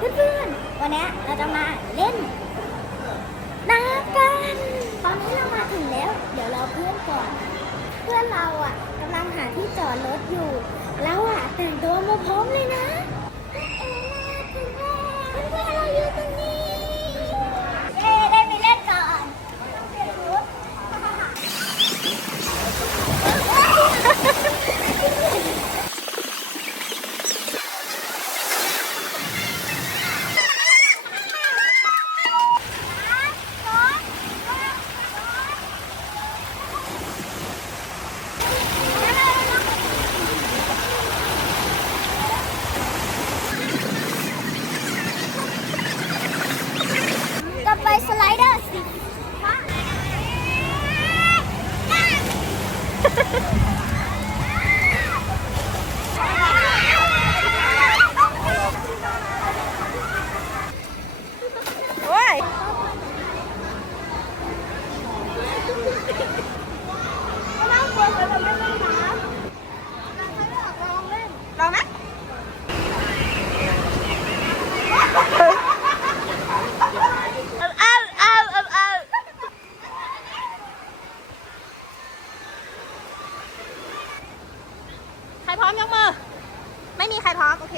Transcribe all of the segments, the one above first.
เพื่อนๆ วันนี้เราจะมาเล่นน้ำกัน ตอนนี้เรามาถึงแล้ว เดี๋ยวเราเพื่อนก่อน เพื่อนเราอะกำลังหาที่จอดรถอยู่ แล้วอะแต่งตัวมาพร้อมเลยนะเอ๊ะถึงแล้วเพื่อนๆเราอยู่ตรงนี้ เย้ได้ไปเล่นก่อนเปลี่ยนชุด ก็ไปสไลเดอร์สิฟ้า โอ้ย น่ากลัวเลยเราไม่เล่นน้ำลองเล่น ลองไหมเอาเอาเอาเอาเอา ใครพร้อมยกมือ ไม่มีใครพร้อม โอเค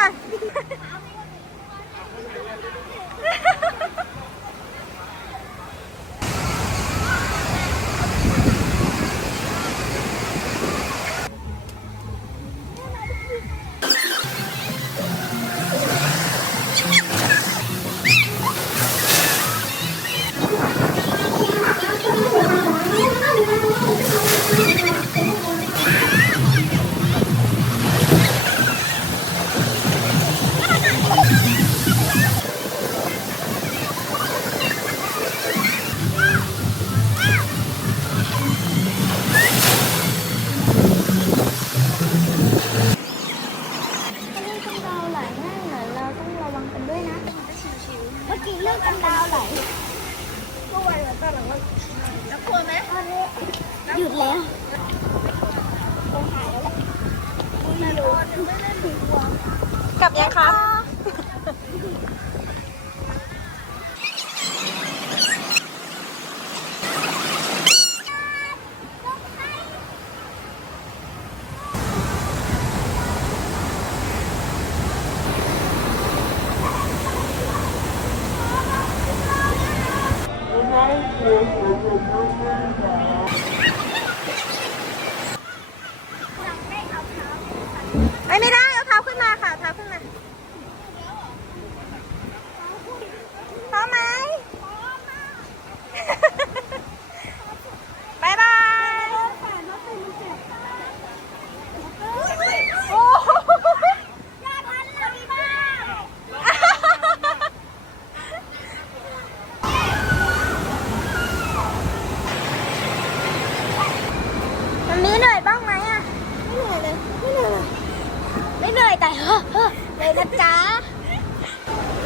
rồi หยุดแล้วกลับยังครับ ক্যামেরা เหนื่อยแต่เฮ้อเฮ้อเลยนะจ๊ะ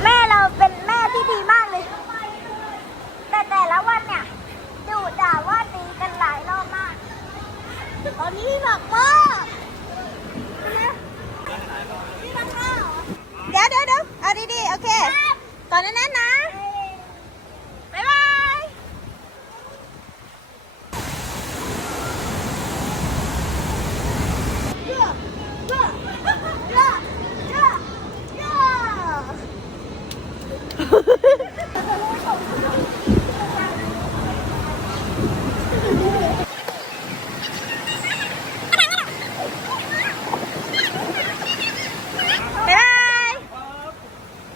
แม่เราเป็นแม่ที่ดีมากเลย แต่แต่ละวันเนี่ยดุด่าว่าตีกันหลายรอบมาก ตอนนี้หนักมากเดี๋ยวเดี๋ยวเดี๋ยวเอาดีๆโอเค ตอนนั้นนะ บ๊ายบาย บ๊ายบาย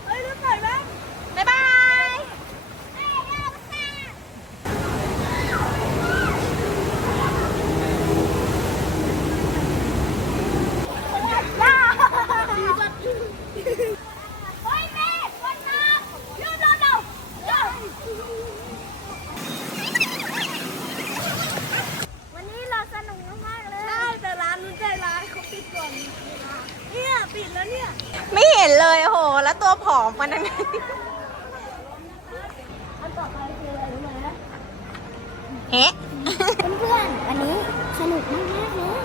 เฮ้ยรู้สึกไหม บ๊ายบาย แล้วตัวผอมมันนั่นอันต่อไปคืออะไรรู้ไหมเฮ้เพื่อนๆวันนี้สนุกมากๆเลย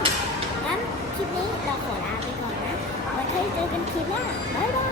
งั้นคลิปนี้เราขอลาไปก่อนนะไว้ค่อยเจอกันคลิปหน้าบ๊ายบาย